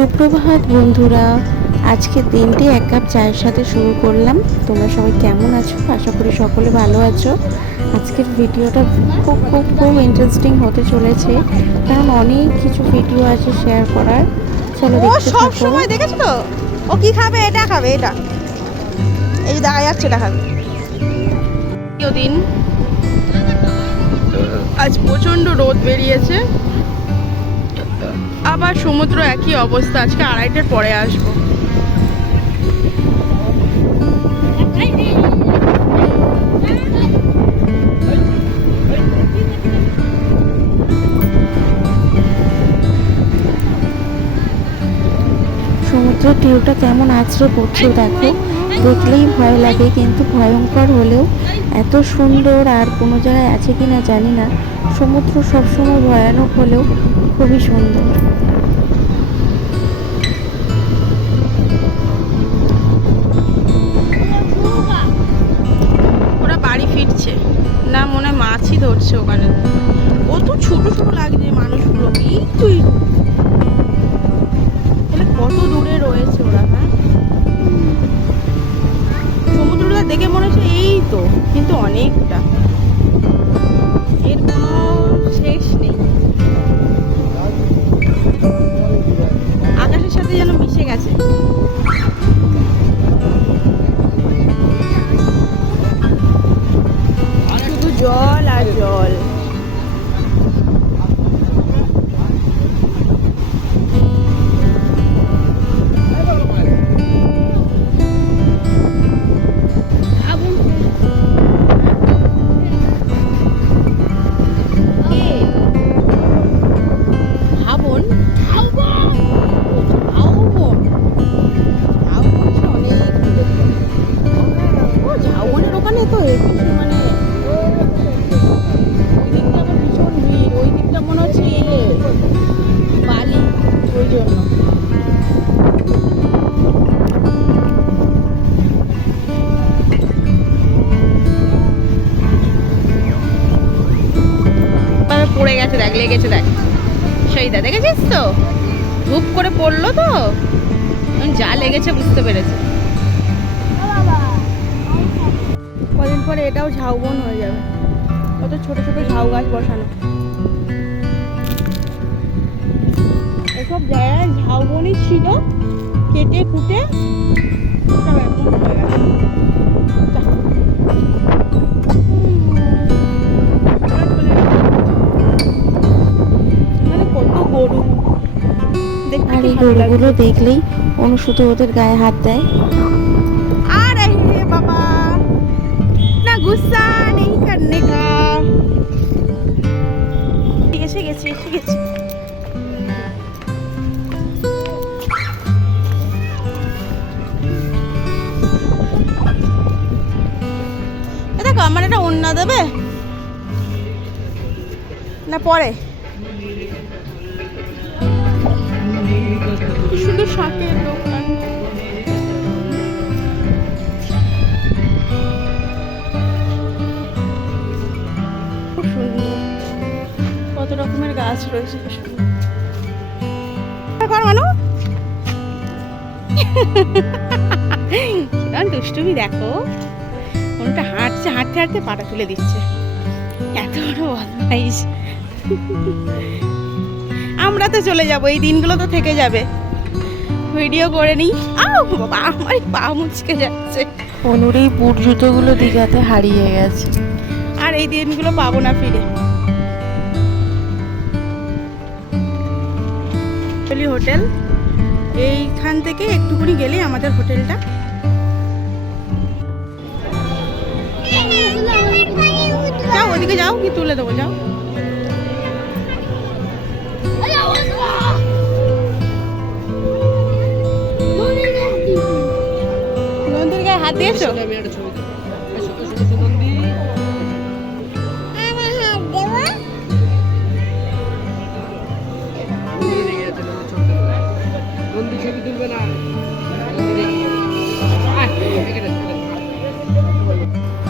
সুপ্রভাত বন্ধুরা। আজকের দিনটি এক কাপ চায়ের সাথে শুরু করলাম। তোমরা সবাই কেমন আছো? আশা করি সকলে ভালো আছো। আজকের ভিডিওটা খুব খুব খুব ইন্টারেস্টিং হতে চলেছে। কারণ অনেক কিছু ভিডিও আছে শেয়ার করার। চলো দেখতে সব সময় দেখেছ তো? ও কি খাবে? এটা খাবে এটা। এই যে দেখা যাচ্ছে এটা খাবে। দ্বিতীয় দিন। আজ প্রচণ্ড রোদ বেরিয়েছে। আবার সমুদ্র একই অবস্থা, আজকে আড়াইটার পরে আসব। সমুদ্রের ঢেউটা কেমন আছড়ে পড়ছে দেখো। দেখলেই ভয় লাগে, কিন্তু ভয়ঙ্কর হলেও এত সুন্দর আর কোনো জায়গায় আছে কি না জানি না। সমুদ্র সবসময় ভয়ানক হলেও খুবই সুন্দর। ওরা বাড়ি ফিরছে। না, মনে মাছই ধরছে ওখানে। ও তো ছোট ছোট লাগছে মানুষগুলো তুই কত দূরে রয়েছে ওরা হ্যাঁ? সমুদ্রটা দেখে মনে হচ্ছে এই তো, কিন্তু অনেকটা। এর কোনো শেষ নেই। ভাবন ঝাউবন ঝাউবন হচ্ছে ও ঝাউবনের ওখানে তো মানে ওই দিকটা আবার ওই দিকটা মনে হচ্ছে ইয়ে বালি, ওই জন্য। পড়ে গেছে, দেখ, লেগেছে, দেখ। সেইটা দেখেছিস তো? ধূপ করে পড়ল তো? যা লেগেছে বুঝতে পেরেছে। কদিন পরে এটাও ঝাউবন হয়ে যাবে। কত ছোট ছোট ঝাউ গাছ বসানো। এসব জায়গায় ঝাউবনই ছিল। কেটে কুটে হয়ে গেছে। এই গরুগুলো দেখলেই অনু ওদের গায়ে হাত দেয়। আর বাবা, না গুসা নেই করনে কা ঠিক আছে গেছি। ঠিক আছে দেখো, আমার এটা অন্য দেবে? না, পরে। সুন্দর। শাকের কত রকমের গাছ রয়েছে মানু? দুষ্টুমি দেখো। কোনটা হাঁটছে, হাঁটতে হাঁটতে পাটা তুলে দিচ্ছে। এত বড় বদমাইশ। আমরা তো চলে যাব এই দিনগুলো তো থেকে যাবে। ভিডিও করে নিই। আও বাবা আমার পা মুচকে যাচ্ছে। অনুর এই বুট জুতোগুলো দীঘাতে হারিয়ে গেছে। আর এই দিনগুলো পাবো না ফিরে। হোটেল? এইখান থেকে একটুখানি গেলেই আমাদের হোটেলটা। যাও ওদিকে যাও কি তুলে দেবো যাও।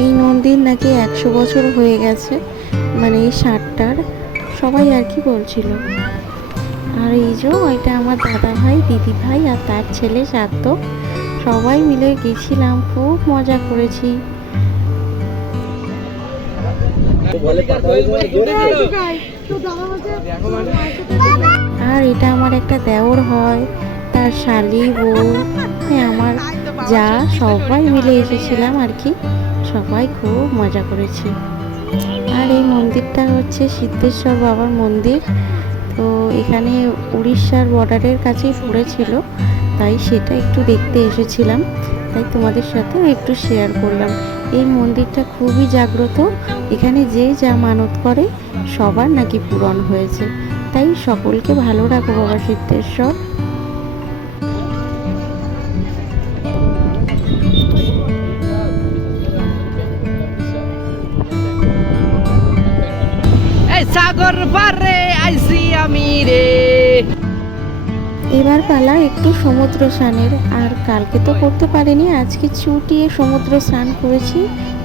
এই নন্দীর নাকি একশো বছর হয়ে গেছে মানে এই ষাটটার সবাই আর কি বলছিল। আর আর এই যে এটা আমার দাদা ভাই দিদি ভাই আর তার ছেলে সার্থক। সবাই মিলে গেছিলাম খুব মজা করেছি। আর এটা আমার একটা দেওর হয় তার শালি বউ হ্যাঁ, আমার যা সবাই মিলে এসেছিলাম আর কি। সবাই খুব মজা করেছি। আর এই মন্দিরটা হচ্ছে সিদ্ধেশ্বর বাবার মন্দির তো এখানে উড়িষ্যার বর্ডারের কাছেই পড়েছিল। তাই সেটা একটু দেখতে এসেছিলাম। তাই তোমাদের সাথে একটু শেয়ার করলাম। এই মন্দিরটা খুবই জাগ্রত। এখানে যে যা মানত করে, সবার নাকি পূরণ হয়েছে। তাই সকলকে ভালো রাখো বাবা সিদ্ধেশ্বর। সাগর পারে আইসি আমি রে। এবার পালা একটু সমুদ্র স্নানের। আর কালকে তো করতে পারিনি, আজকে চুটিয়ে সমুদ্র স্নান করেছি,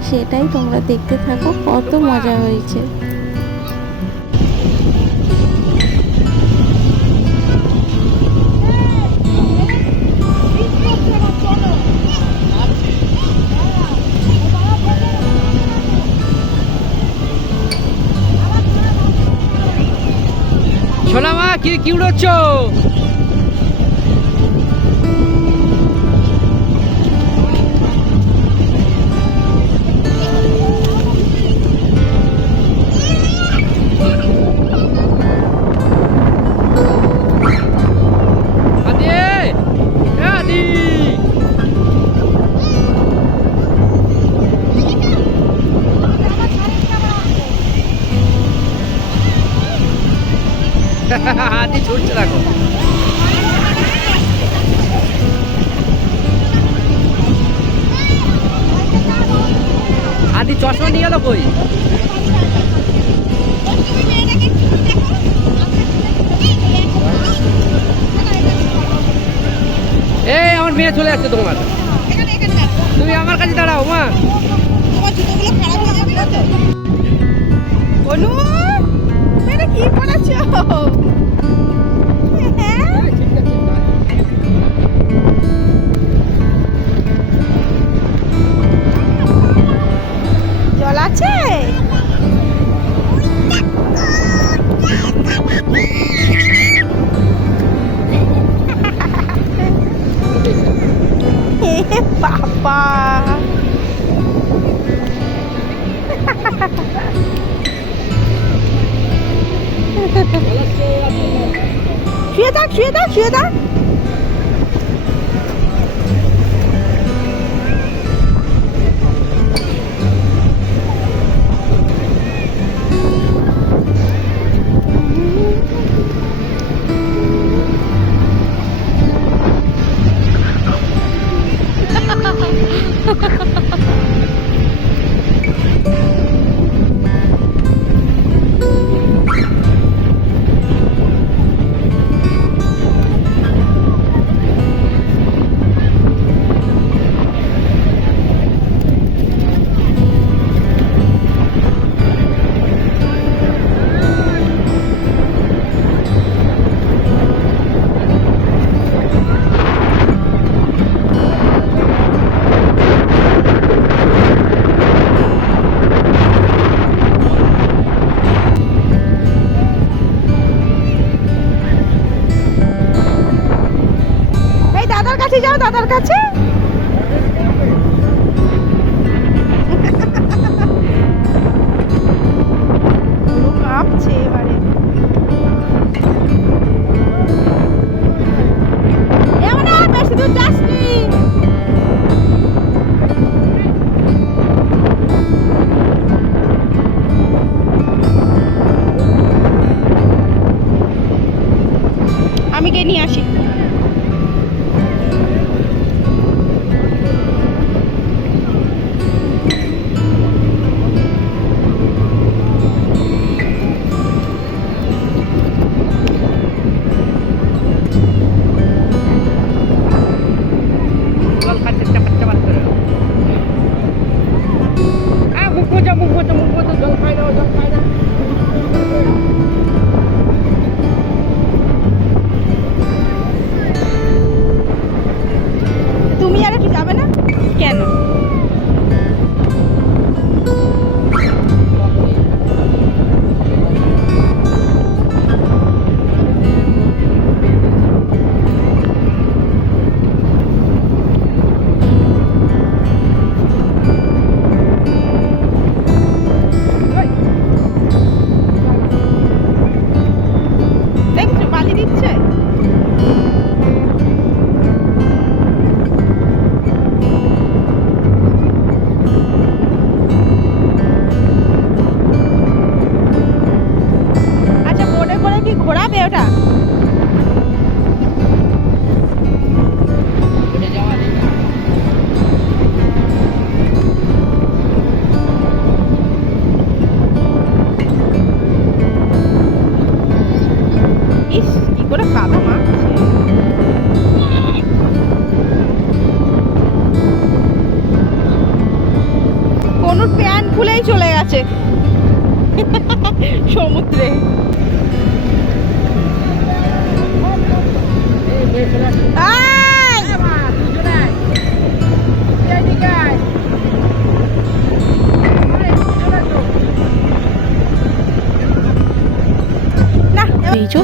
সেটাই তোমরা দেখতে থাকো, কত মজা হয়েছে। সোনা মা কি কি আদি ছুটছে দেখো। আদি চশমা নিয়ে গেল কই? এই আমার মেয়ে চলে আসছে তোমার। তুমি আমার কাছে দাঁড়াও মা। অনু এটা কি করেছ জল আছে এ বাবা শুয়ে থাক শুয়ে থাক শুয়ে থাক এই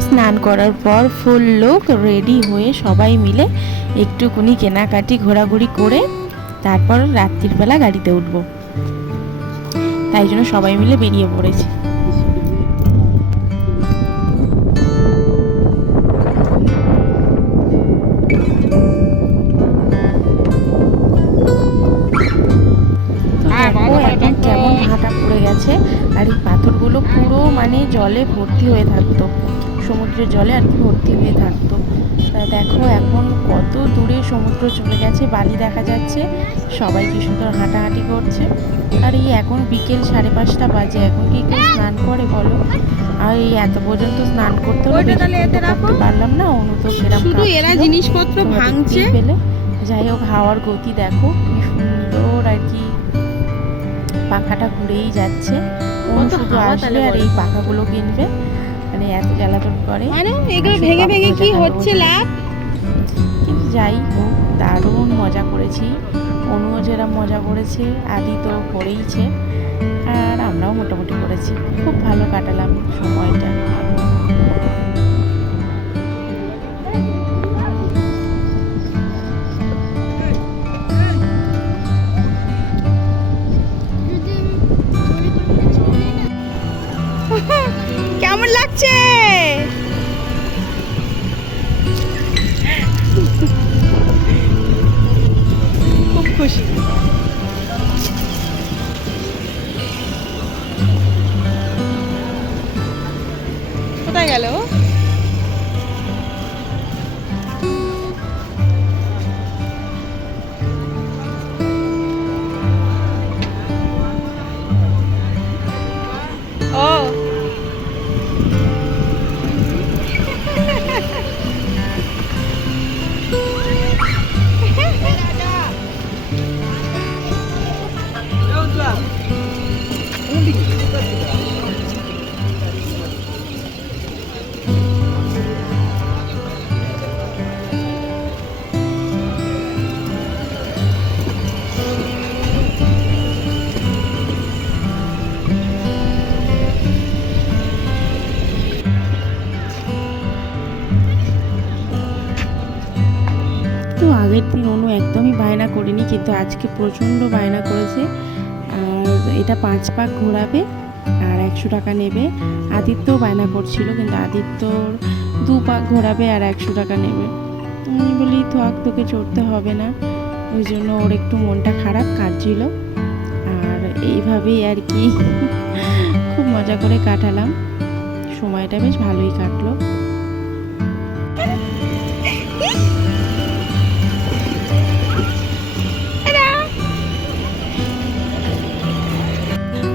স্নান করার পর ফুল লোক রেডি হয়ে সবাই মিলে একটুকুনি কেনাকাটি, ঘোরাঘুরি করে তারপর রাত্রির বেলা গাড়িতে উঠবো। তাই জন্য সবাই মিলে বেরিয়ে পড়েছি। জলে ভর্তি হয়ে থাকতো। সমুদ্রের জলে আর কি ভর্তি হয়ে থাকতো। তা দেখো এখন কত দূরে সমুদ্র চলে গেছে বালি দেখা যাচ্ছে। সবাই কি সুন্দর হাঁটাহাঁটি করছে। আর এই এখন বিকেল সাড়ে পাঁচটা বাজে এখন কি কেউ স্নান করে বলো? আর এই এত পর্যন্ত স্নান করতে করতে পারলাম না অনু তো শুধু এরা জিনিসপত্র ভাঙছে। পেলে। যাই হোক হাওয়ার গতি দেখো কি সুন্দর আর কি পাখাটা ঘুরেই যাচ্ছে। ও শুধু আসবে আর এই পাখাগুলো কিনবে মানে এত জ্বালাতন করে। মানে এগুলো ভেঙে ভেঙে কি হচ্ছে। লাভ? কিন্তু যাই হোক দারুণ মজা করেছি। অনুও যেরকম মজা করেছে আদি তো করেইছে। আর আমরাও মোটামুটি করেছি। খুব ভালো কাটালাম সময়টা। কোথায় বায়না কিন্তু আজকে প্রচণ্ড বায়না করেছে। আর এটা পাঁচ পাক ঘোরাবে আর একশো টাকা নেবে। আদিত্যও বায়না করছিল, কিন্তু আদিত্যর দু পাক ঘোরাবে আর একশো টাকা নেবে। আমি বলি, থাক, তোকে চড়তে হবে না। ওই জন্য ওর একটু মনটা খারাপ, কাঁদছিল। আর এইভাবেই আর কি, খুব মজা করে কাটালাম। সময়টা বেশ ভালোই কাটলো।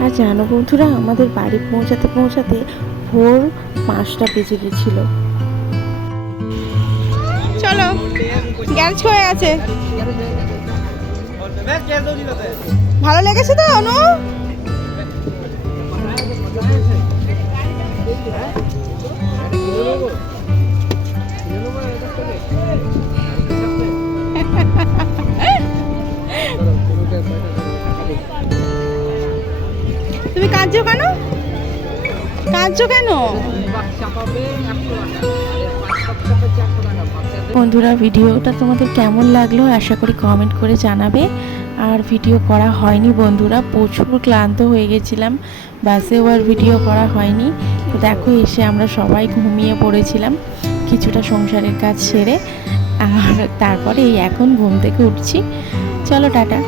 আর জানো বন্ধুরা, আমাদের বাড়ি পৌঁছাতে পৌঁছাতে ভোর পাঁচটা বেজে গেছিল। চলো গ্যাস হয়ে গেছে ভালো লেগেছে তো, অনু? কাঁদছো কেন? কাঁদছো কেন? বন্ধুরা, ভিডিওটা তোমাদের কেমন লাগল আশা করি কমেন্ট করে জানাবে। আর ভিডিও করা হয়নি বন্ধুরা, প্রচুর ক্লান্ত হয়ে গেছিলাম। বাসেও আর ভিডিও করা হয়নি। তো দেখো, এসে আমরা সবাই ঘুমিয়ে পড়েছিলাম কিছুটা সংসারের কাজ সেরে। আর তারপরে এই এখন ঘুম থেকে উঠছি। চলো, টাটা।